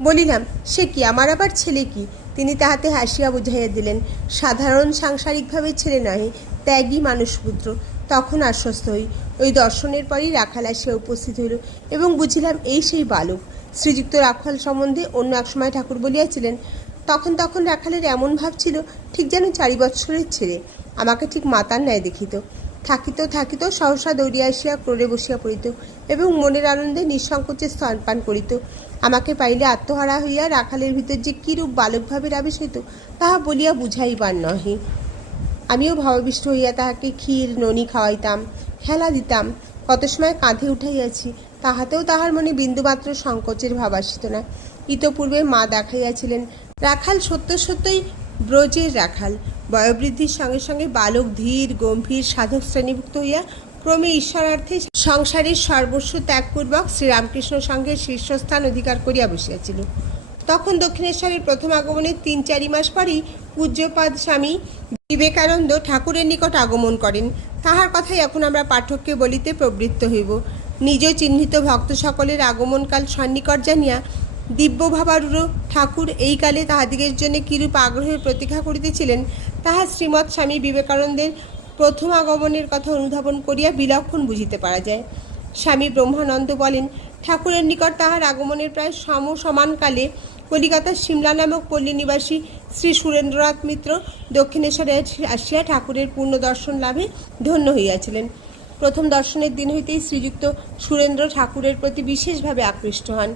বলিলাম, সে কি, আমার আবার ছেলে কি? তিনি তাহাতে হাসিয়া বুঝাইয়া দিলেন, সাধারণ সাংসারিকভাবে ছেলে নহে, ত্যাগী মানুষপুত্র। তখন আশ্বস্ত হই। ওই দর্শনের পরই রাখাল আসিয়া উপস্থিত হইল এবং বুঝিলাম এই সেই বালক। শ্রীযুক্ত রাখাল সম্বন্ধে অন্য এক সময় ঠাকুর বলিয়াছিলেন, তখন রাখালের এমন ভাব ছিল ঠিক যেন 4 বৎসরের ছেলে। আমাকে ঠিক মাতার ন্যায় দেখিত। থাকিত সহসা দৌড়িয়া আসিয়া ক্রোড়ে বসিয়া পড়িত এবং মনের আনন্দে নিঃসংকোচে স্তনপান করিত। আমাকে পাইলে আত্মহারা হইয়া রাখালের ভিতর যে কিরূপ বালকভাবের আবেশ হইত তাহা বলিয়া বুঝাইবার নহে। আমিও ভাবাবিষ্ট হইয়া তাহাকে ক্ষীর ননি খাওয়াইতাম, খেলা দিতাম, কত সময় কাঁধে উঠাইয়াছি, তাহাতেও তাহার মনে বিন্দুমাত্র সংকোচের ভাব আসিত না। ইতপূর্বে মা দেখাইয়াছিলেন, রাখাল সত্যই ব্রজের রাখাল। বয়োবৃদ্ধির সঙ্গে সঙ্গে বালক ধীর গম্ভীর সাধক শ্রেণীভুক্ত হইয়া ক্রমে ঈশ্বরার্থে সংসারের সর্বস্ব ত্যাগপূর্বক শ্রীরামকৃষ্ণ সঙ্গে শীর্ষস্থান অধিকার করিয়া বসিয়াছিল। তখন দক্ষিণেশ্বরের প্রথম আগমনের 3-4 মাস পরেই পূজ্যপাদ স্বামী বিবেকানন্দ ঠাকুরের নিকট আগমন করেন। তাহার কথাই এখন আমরা পাঠককে বলিতে প্রবৃত্ত হইব। নিজ চিহ্নিত ভক্ত সকলের আগমনকাল সন্নিকট জানিয়া দিব্যভাবারূঢ় ঠাকুর এই কালে তাহাদিগের জন্য কিরূপ আগ্রহের প্রতীক্ষা করিতেছিলেন তাহা শ্রীমৎ স্বামী বিবেকানন্দের প্রথম আগমনের কথা অনুধাবন করিয়া বিলক্ষণ বুঝিতে পারা যায়। স্বামী ব্রহ্মানন্দ বলেন, ঠাকুরের নিকট তাহার আগমনের প্রায় সমানকালে কলিকাতার সিমলা নামক পল্লী নিবাসী শ্রী সুরেন্দ্রনাথ মিত্র দক্ষিণেশ্বরে আসিয়া ঠাকুরের পূর্ণ দর্শন লাভে ধন্য হইয়াছিলেন। প্রথম দর্শনের দিন হইতেই শ্রীযুক্ত সুরেন্দ্র ঠাকুরের প্রতি বিশেষভাবে আকৃষ্ট হন।